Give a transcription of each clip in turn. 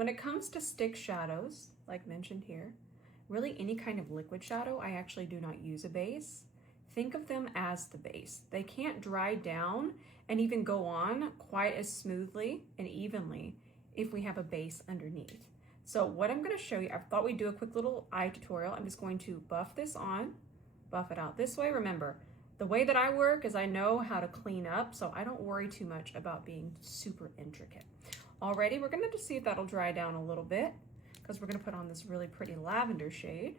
When it comes to stick shadows, like mentioned here, really any kind of liquid shadow, I actually do not use a base. Think of them as the base. They can't dry down and even go on quite as smoothly and evenly if we have a base underneath. So what I'm going to show you, I thought we'd do a quick little eye tutorial. I'm just going to buff this on, buff it out this way. Remember, the way that I work is I know how to clean up, so I don't worry too much about being super intricate. Already, we're going to just see if that'll dry down a little bit, because we're going to put on this really pretty lavender shade.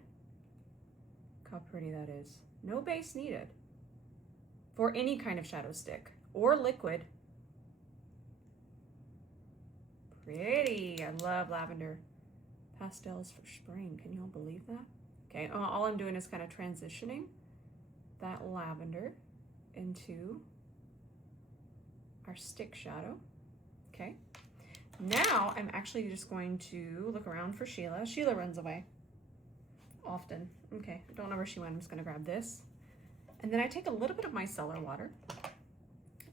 Look how pretty that is. No base needed for any kind of shadow stick or liquid. Pretty. I love lavender. Pastels for spring. Can you all believe that? Okay, all I'm doing is kind of transitioning that lavender into our stick shadow. Okay. Now I'm actually just going to look around for Sheila. Sheila runs away often. Okay, I don't know where she went. I'm just going to grab this. And then I take a little bit of my cellar water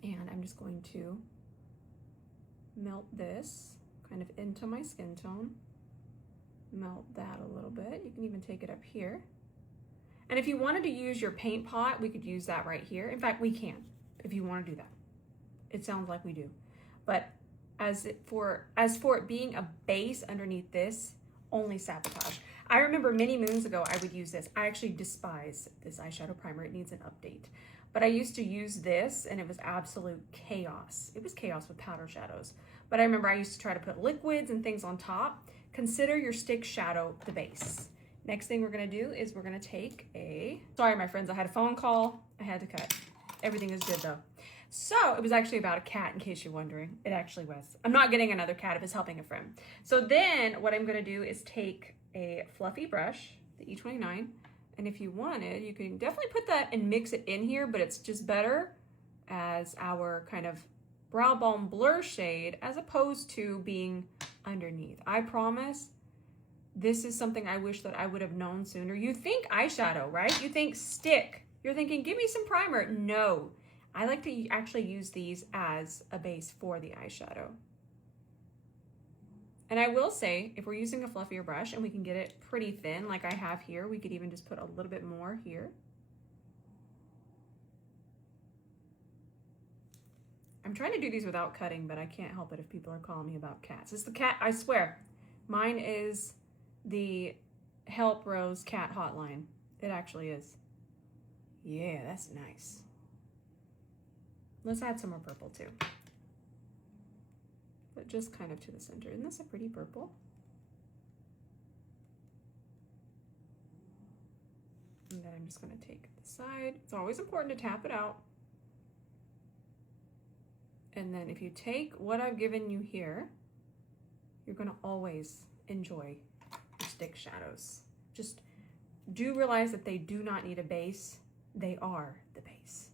and I'm just going to melt this kind of into my skin tone. Melt that a little bit. You can even take it up here. And if you wanted to use your paint pot, we could use that right here. In fact, we can if you want to do that. It sounds like we do. But as for it being a base underneath this, only sabotage. I remember many moons ago I would use this. I actually despise this eyeshadow primer. It needs an update. But I used to use this and it was absolute chaos. It was chaos with powder shadows. But I remember I used to try to put liquids and things on top. Consider your stick shadow the base. Next thing we're gonna do is we're gonna take a, sorry my friends, I had a phone call. I had to cut. Everything is good though. So it was actually about a cat, in case you're wondering. It actually was. I'm not getting another cat if it's helping a friend. So then what I'm gonna do is take a fluffy brush, the E29, and if you wanted, you can definitely put that and mix it in here, but it's just better as our kind of brow bone blur shade as opposed to being underneath. I promise this is something I wish that I would have known sooner. You think eyeshadow, right? You think stick. You're thinking, give me some primer. No, I like to actually use these as a base for the eyeshadow. And I will say, if we're using a fluffier brush and we can get it pretty thin, like I have here, we could even just put a little bit more here. I'm trying to do these without cutting, but I can't help it if people are calling me about cats. It's the cat, I swear. Mine is the Help Rose cat hotline. It actually is. Yeah, that's nice. Let's add some more purple too. But just kind of to the center. Isn't this a pretty purple? And then I'm just going to take the side. It's always important to tap it out. And then if you take what I've given you here, you're going to always enjoy your stick shadows. Just do realize that they do not need a base. They are the base.